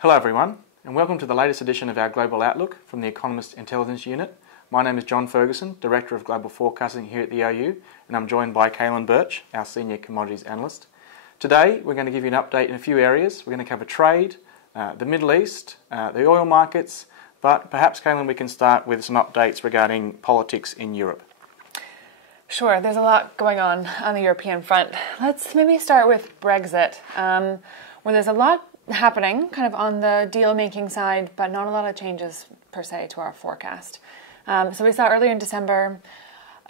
Hello everyone, and welcome to the latest edition of our Global Outlook from the Economist Intelligence Unit. My name is John Ferguson, Director of Global Forecasting here at the OU, and I'm joined by Cailin Birch, our Senior Commodities Analyst. Today we're going to give you an update in a few areas. We're going to cover trade, the Middle East, the oil markets, but perhaps, Cailin, we can start with some updates regarding politics in Europe. Sure, there's a lot going on the European front. Let's maybe start with Brexit, where there's a lot happening kind of on the deal-making side, but not a lot of changes per se to our forecast. So we saw earlier in December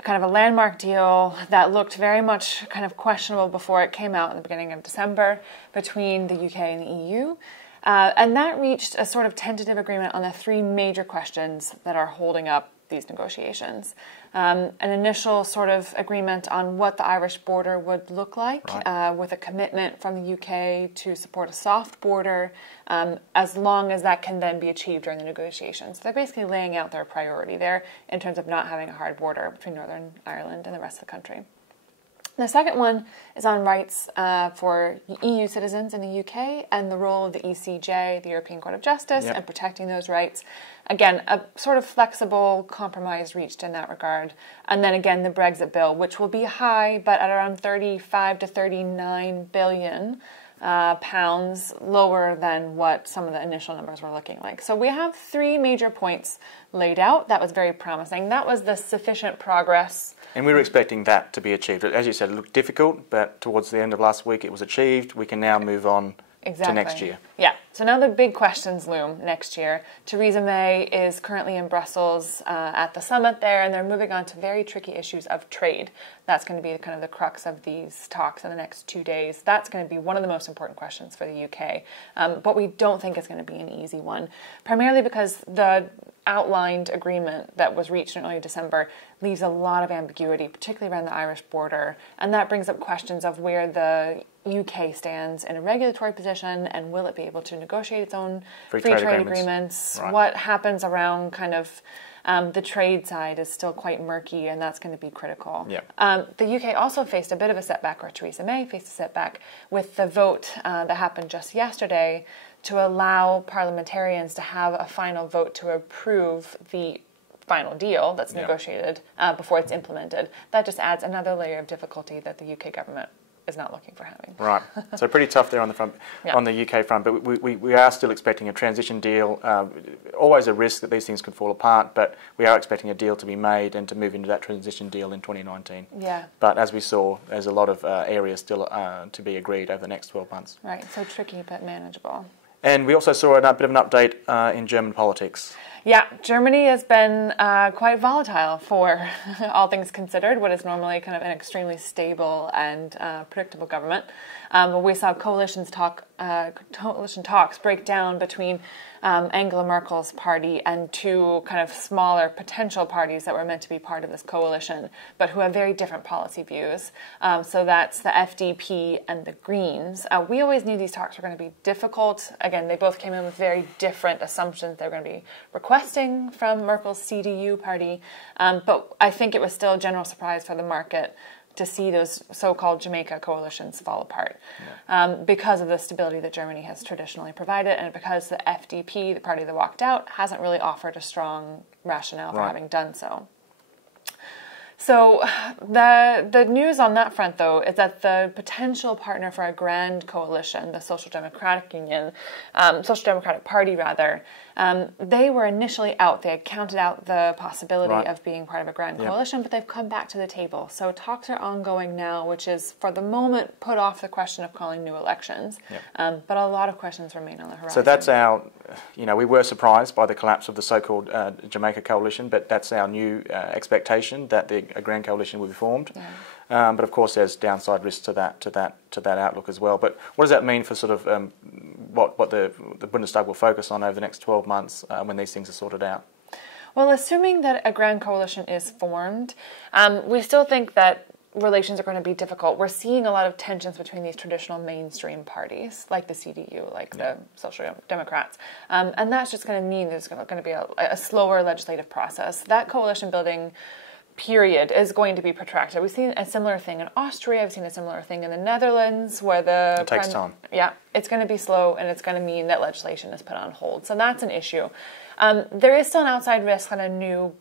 kind of a landmark deal that looked very much kind of questionable before it came out in the beginning of December between the UK and the EU. And that reached a sort of tentative agreement on the three major questions that are holding up these negotiations. An initial sort of agreement on what the Irish border would look like, right, with a commitment from the UK to support a soft border as long as that can then be achieved during the negotiations. So they're basically laying out their priority there in terms of not having a hard border between Northern Ireland and the rest of the country. The second one is on rights for EU citizens in the UK and the role of the ECJ, the European Court of Justice, and protecting those rights. Again, a sort of flexible compromise reached in that regard. And then again, the Brexit bill, which will be high, but at around 35 to 39 billion pounds, lower than what some of the initial numbers were looking like. So we have three major points laid out. That was very promising. That was the sufficient progress. And we were expecting that to be achieved. As you said, it looked difficult, but towards the end of last week it was achieved. We can now move on to next year. Yeah. So now the big questions loom next year. Theresa May is currently in Brussels at the summit there, and they're moving on to very tricky issues of trade. That's going to be kind of the crux of these talks in the next 2 days. That's going to be one of the most important questions for the UK. But we don't think it's going to be an easy one, primarily because the outlined agreement that was reached in early December leaves a lot of ambiguity, particularly around the Irish border. And that brings up questions of where the UK stands in a regulatory position, and will it be able to negotiate its own free trade agreements? Right. What happens around kind of the trade side is still quite murky, and that's going to be critical. Yeah. The UK also faced a bit of a setback, or Theresa May faced a setback, with the vote that happened just yesterday to allow parliamentarians to have a final vote to approve the final deal that's negotiated before it's implemented. That just adds another layer of difficulty that the UK government is not looking for having. Right. So pretty tough there on the front, on the UK front, but we are still expecting a transition deal. Always a risk that these things could fall apart, but we are expecting a deal to be made and to move into that transition deal in 2019. Yeah. But as we saw, there's a lot of areas still to be agreed over the next 12 months. Right. So tricky but manageable. And we also saw a bit of an update in German politics. Yeah, Germany has been quite volatile for all things considered, what is normally kind of an extremely stable and predictable government. We saw coalition talks break down between Angela Merkel's party and two kind of smaller potential parties that were meant to be part of this coalition, but who have very different policy views. So that's the FDP and the Greens. We always knew these talks were going to be difficult. Again, they both came in with very different assumptions they were going to be requesting from Merkel's CDU party, but I think it was still a general surprise for the market to see those so-called Jamaica coalitions fall apart because of the stability that Germany has traditionally provided, and because the FDP, the party that walked out, hasn't really offered a strong rationale for having done so. So the news on that front, though, is that the potential partner for a grand coalition, the Social Democratic Party, they were initially out. They had counted out the possibility of being part of a grand coalition, but they've come back to the table. So talks are ongoing now, which is, for the moment, put off the question of calling new elections. But a lot of questions remain on the horizon. So that's our, we were surprised by the collapse of the so-called Jamaica coalition, but that's our new expectation, that a grand coalition will be formed. But of course, there's downside risks to that outlook as well. But what does that mean for sort of what the Bundestag will focus on over the next 12 months when these things are sorted out? Well, assuming that a grand coalition is formed, we still think that relations are going to be difficult. We're seeing a lot of tensions between these traditional mainstream parties, like the CDU, like the Social Democrats. And that's just going to mean there's going to be a slower legislative process. That coalition building period is going to be protracted. We've seen a similar thing in Austria. We've seen a similar thing in the Netherlands, where it takes time. Yeah, it's going to be slow, and it's going to mean that legislation is put on hold. So that's an issue. There is still an outside risk that a new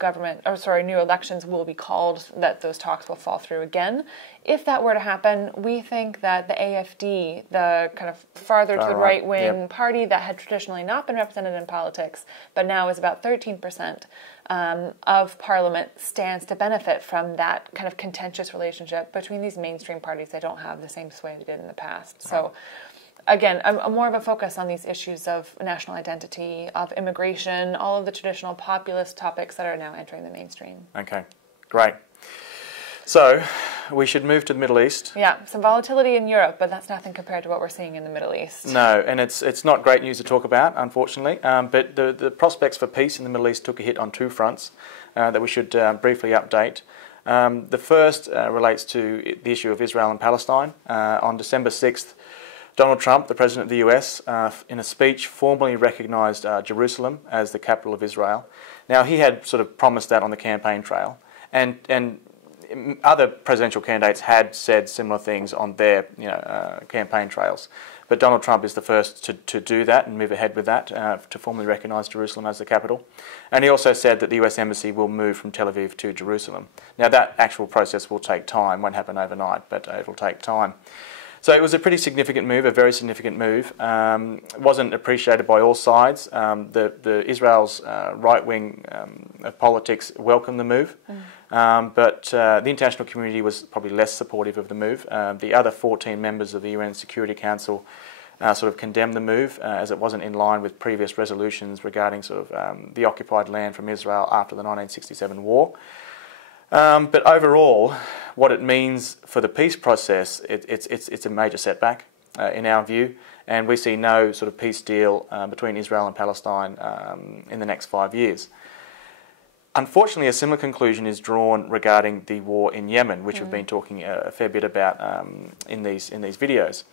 new elections will be called, that those talks will fall through again. If that were to happen, we think that the AfD, the kind of farther to the right-wing party that had traditionally not been represented in politics, but now is about 13% of Parliament, stands to benefit from that kind of contentious relationship between these mainstream parties that don't have the same sway they did in the past. So, again, more of a focus on these issues of national identity, of immigration, all of the traditional populist topics that are now entering the mainstream. Okay, great. So, we should move to the Middle East. Yeah, some volatility in Europe, but that's nothing compared to what we're seeing in the Middle East. No, and it's not great news to talk about, unfortunately, but the prospects for peace in the Middle East took a hit on two fronts that we should briefly update. The first relates to the issue of Israel and Palestine. On December 6th, Donald Trump, the President of the US, in a speech formally recognised Jerusalem as the capital of Israel. Now, he had sort of promised that on the campaign trail, and other presidential candidates had said similar things on their campaign trails. But Donald Trump is the first to do that and move ahead with that, to formally recognise Jerusalem as the capital. And he also said that the US Embassy will move from Tel Aviv to Jerusalem. Now, that actual process will take time, won't happen overnight, but it'll take time. So it was a pretty significant move, a very significant move. Wasn't appreciated by all sides. The Israel's right wing of politics welcomed the move, but the international community was probably less supportive of the move. The other 14 members of the UN Security Council sort of condemned the move, as it wasn't in line with previous resolutions regarding sort of the occupied land from Israel after the 1967 war. But overall, what it means for the peace process, it's a major setback in our view, and we see no sort of peace deal between Israel and Palestine in the next 5 years. Unfortunately, a similar conclusion is drawn regarding the war in Yemen, which we've been talking a fair bit about in these videos.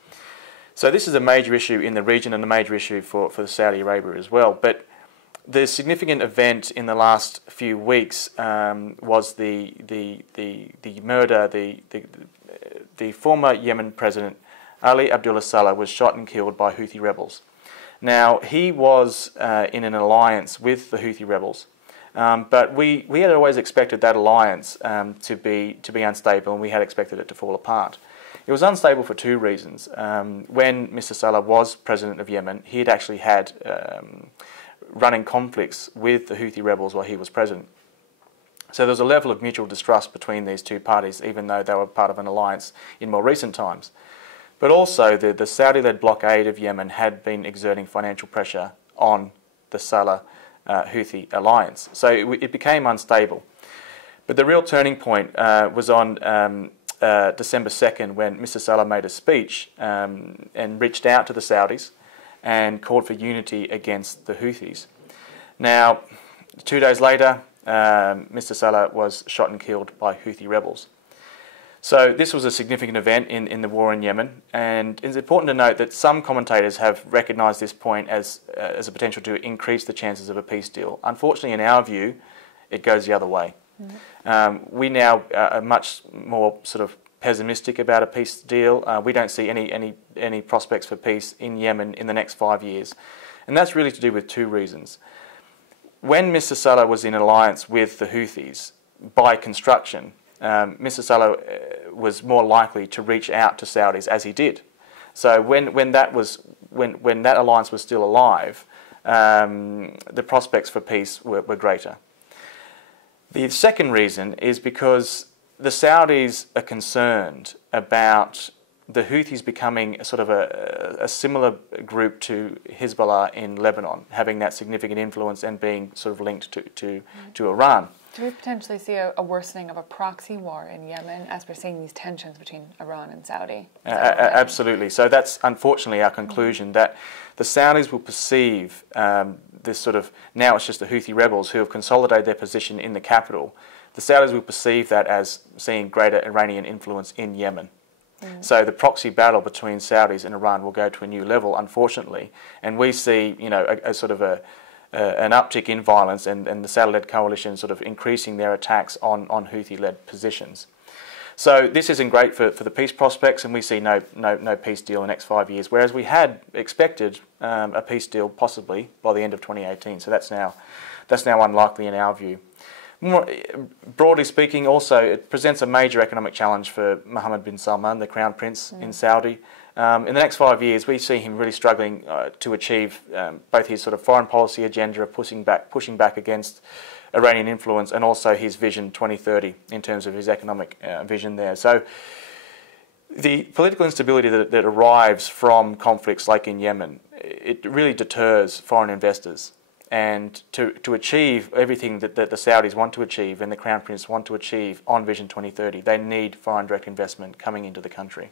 So this is a major issue in the region and a major issue for Saudi Arabia as well. But the significant event in the last few weeks was the murder. The former Yemen president Ali Abdullah Saleh was shot and killed by Houthi rebels. Now, he was in an alliance with the Houthi rebels, but we had always expected that alliance to be unstable, and we had expected it to fall apart. It was unstable for two reasons. When Mr. Saleh was president of Yemen, he had actually had running conflicts with the Houthi rebels while he was president. So there was a level of mutual distrust between these two parties, even though they were part of an alliance in more recent times. But also the Saudi-led blockade of Yemen had been exerting financial pressure on the Saleh Houthi alliance. So it became unstable. But the real turning point was on December 2nd, when Mr. Saleh made a speech and reached out to the Saudis and called for unity against the Houthis. Now, 2 days later, Mr. Saleh was shot and killed by Houthi rebels. So this was a significant event in the war in Yemen, and it's important to note that some commentators have recognised this point as a potential to increase the chances of a peace deal. Unfortunately, in our view, it goes the other way. We now are much more sort of pessimistic about a peace deal. We don't see any prospects for peace in Yemen in the next 5 years. And that's really to do with two reasons. When Mr. Saleh was in alliance with the Houthis, by construction, Mr. Saleh was more likely to reach out to Saudis, as he did. So when that alliance was still alive, the prospects for peace were greater. The second reason is because the Saudis are concerned about the Houthis becoming sort of a similar group to Hezbollah in Lebanon, having that significant influence and being sort of linked to Iran. Do we potentially see a worsening of a proxy war in Yemen as we're seeing these tensions between Iran and Saudi? Absolutely. So that's unfortunately our conclusion, that the Saudis will perceive this sort of, now it's just the Houthi rebels who have consolidated their position in the capital. The Saudis will perceive that as seeing greater Iranian influence in Yemen. So the proxy battle between Saudis and Iran will go to a new level, unfortunately, and we see, a sort of an uptick in violence and the Saudi-led coalition sort of increasing their attacks on Houthi-led positions. So this isn't great for the peace prospects, and we see no peace deal in the next 5 years, whereas we had expected a peace deal possibly by the end of 2018. So that's now unlikely in our view. More broadly speaking, also, it presents a major economic challenge for Mohammed bin Salman, the Crown Prince in Saudi. In the next 5 years, we see him really struggling to achieve both his sort of foreign policy agenda of pushing back against Iranian influence, and also his Vision 2030 in terms of his economic vision there. So the political instability that arrives from conflicts like in Yemen, it really deters foreign investors. And to achieve everything that the Saudis want to achieve and the Crown Prince want to achieve on Vision 2030, they need foreign direct investment coming into the country.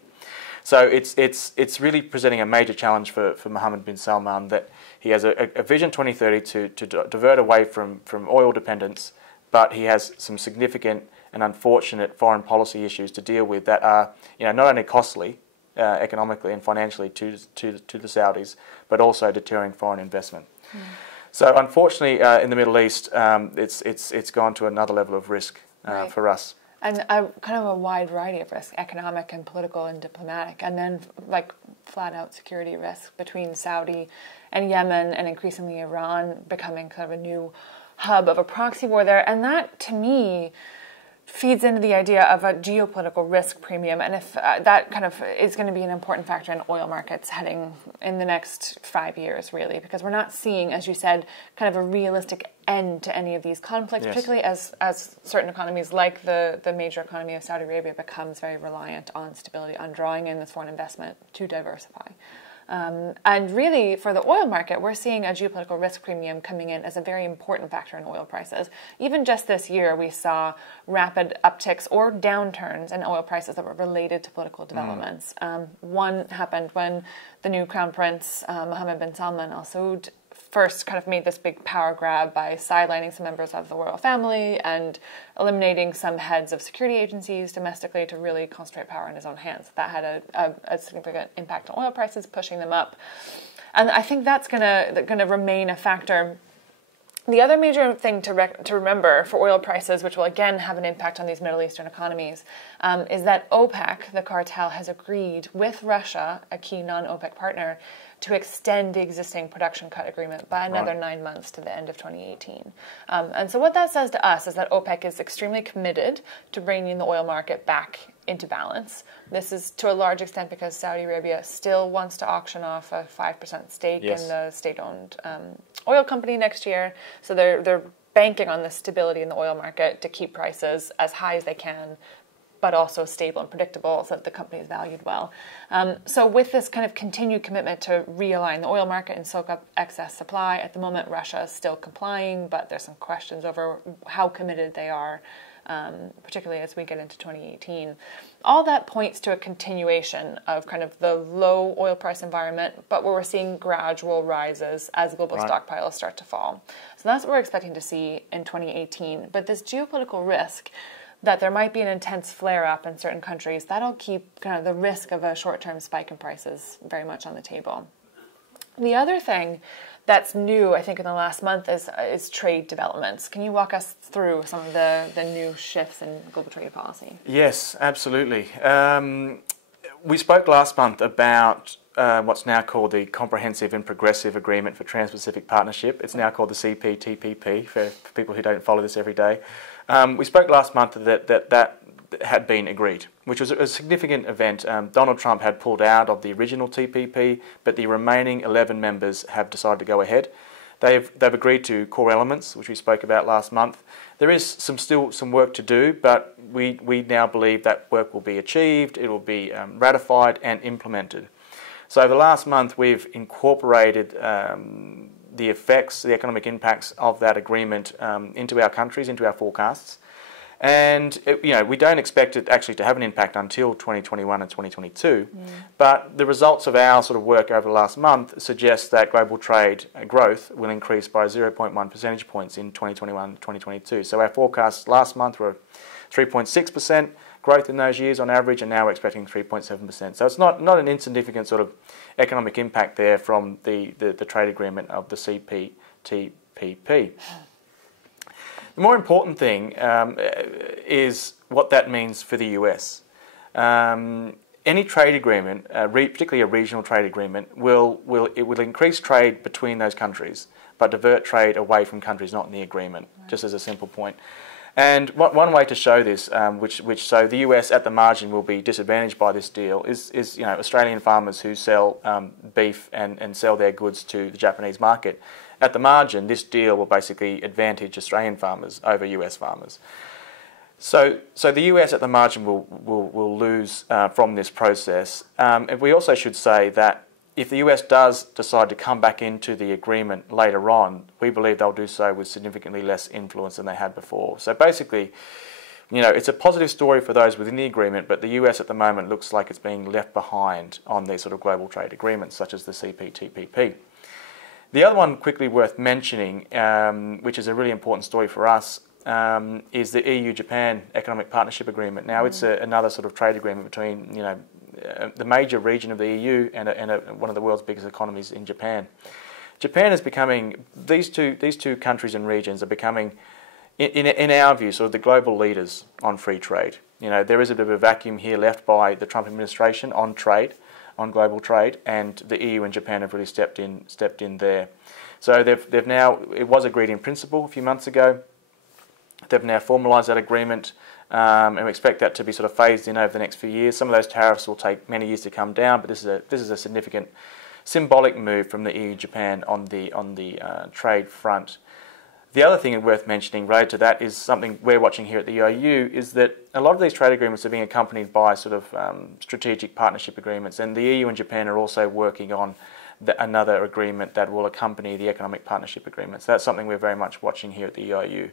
So it's really presenting a major challenge for Mohammed bin Salman, that he has a Vision 2030 to divert away from oil dependence, but he has some significant and unfortunate foreign policy issues to deal with that are, not only costly economically and financially to the Saudis, but also deterring foreign investment. So unfortunately, in the Middle East, it's gone to another level of risk for us. And kind of a wide variety of risks, economic and political and diplomatic, and then like flat-out security risk between Saudi and Yemen, and increasingly Iran becoming kind of a new hub of a proxy war there. And that, to me, feeds into the idea of a geopolitical risk premium, and if that kind of is going to be an important factor in oil markets heading in the next 5 years, really, because we're not seeing, as you said, kind of a realistic end to any of these conflicts, particularly as certain economies like the major economy of Saudi Arabia becomes very reliant on stability, on drawing in this foreign investment to diversify. And really, for the oil market, we're seeing a geopolitical risk premium coming in as a very important factor in oil prices. Even just this year, we saw rapid upticks or downturns in oil prices that were related to political developments. One happened when the new Crown Prince, Mohammed bin Salman Al Saud, first kind of made this big power grab by sidelining some members of the royal family and eliminating some heads of security agencies domestically to really concentrate power in his own hands. That had a significant impact on oil prices, pushing them up. And I think that's gonna remain a factor. The other major thing to remember for oil prices, which will again have an impact on these Middle Eastern economies, is that OPEC, the cartel, has agreed with Russia, a key non-OPEC partner, to extend the existing production cut agreement by another 9 months to the end of 2018. And so what that says to us is that OPEC is extremely committed to bringing the oil market back into balance. This is to a large extent because Saudi Arabia still wants to auction off a 5% stake in the state-owned oil company next year. So they're banking on the stability in the oil market to keep prices as high as they can, but also stable and predictable so that the company is valued well. So with this kind of continued commitment to realign the oil market and soak up excess supply, at the moment Russia is still complying, but there's some questions over how committed they are, particularly as we get into 2018. All that points to a continuation of kind of the low oil price environment, but where we're seeing gradual rises as global stockpiles start to fall. So that's what we're expecting to see in 2018. But this geopolitical risk that there might be an intense flare-up in certain countries, that'll keep kind of the risk of a short-term spike in prices very much on the table. The other thing that's new, I think, in the last month is trade developments. Can you walk us through some of the new shifts in global trade policy? Yes, absolutely. We spoke last month about what's now called the Comprehensive and Progressive Agreement for Trans-Pacific Partnership. It's now called the CPTPP for people who don't follow this every day. We spoke last month that had been agreed, which was a significant event. Donald Trump had pulled out of the original TPP, but the remaining 11 members have decided to go ahead. They've agreed to core elements, which we spoke about last month. There is still some work to do, but we now believe that work will be achieved, it will be ratified and implemented. So over the last month, we've incorporated the effects, the economic impacts of that agreement into our countries, into our forecasts. And we don't expect it actually to have an impact until 2021 and 2022. But the results of our sort of work over the last month suggest that global trade growth will increase by 0.1 percentage points in 2021 and 2022. So our forecasts last month were 3.6% growth in those years on average, and now we're expecting 3.7%. So it's not an insignificant sort of economic impact there from the trade agreement of the CPTPP. The more important thing is what that means for the US. Any trade agreement, particularly a regional trade agreement, will increase trade between those countries, but divert trade away from countries not in the agreement, just as a simple point. And one way to show this, so the US at the margin will be disadvantaged by this deal, is Australian farmers who sell beef and sell their goods to the Japanese market. At the margin, this deal will basically advantage Australian farmers over US farmers. So the US at the margin will lose from this process. And we also should say that if the US does decide to come back into the agreement later on, we believe they'll do so with significantly less influence than they had before. So basically, it's a positive story for those within the agreement, but the US at the moment looks like it's being left behind on these sort of global trade agreements, such as the CPTPP. The other one quickly worth mentioning, which is a really important story for us, is the EU-Japan Economic Partnership Agreement. Now, it's another sort of trade agreement between, the major region of the EU and one of the world's biggest economies in Japan. Japan is becoming, these two countries and regions are becoming, in our view, sort of the global leaders on free trade. There is a bit of a vacuum here left by the Trump administration on trade, on global trade, and the EU and Japan have really stepped in there. So they've now, it was agreed in principle a few months ago. They've now formalised that agreement, and we expect that to be sort of phased in over the next few years. Some of those tariffs will take many years to come down, but this is a significant symbolic move from the EU-Japan on the trade front. The other thing worth mentioning related to that is something we're watching here at the EU, is that a lot of these trade agreements are being accompanied by sort of strategic partnership agreements, and the EU and Japan are also working on another agreement that will accompany the economic partnership agreements. So that's something we're very much watching here at the EU.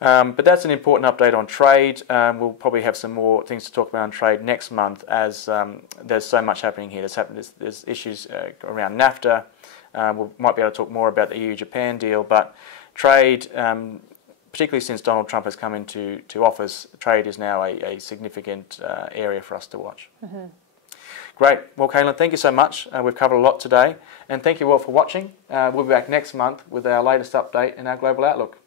But that's an important update on trade. We'll probably have some more things to talk about on trade next month, as there's so much happening here. There's issues around NAFTA. We might be able to talk more about the EU-Japan deal, but trade, particularly since Donald Trump has come into office, trade is now a significant area for us to watch. Great. Well, Cailin, thank you so much. We've covered a lot today, and thank you all for watching. We'll be back next month with our latest update in our Global Outlook.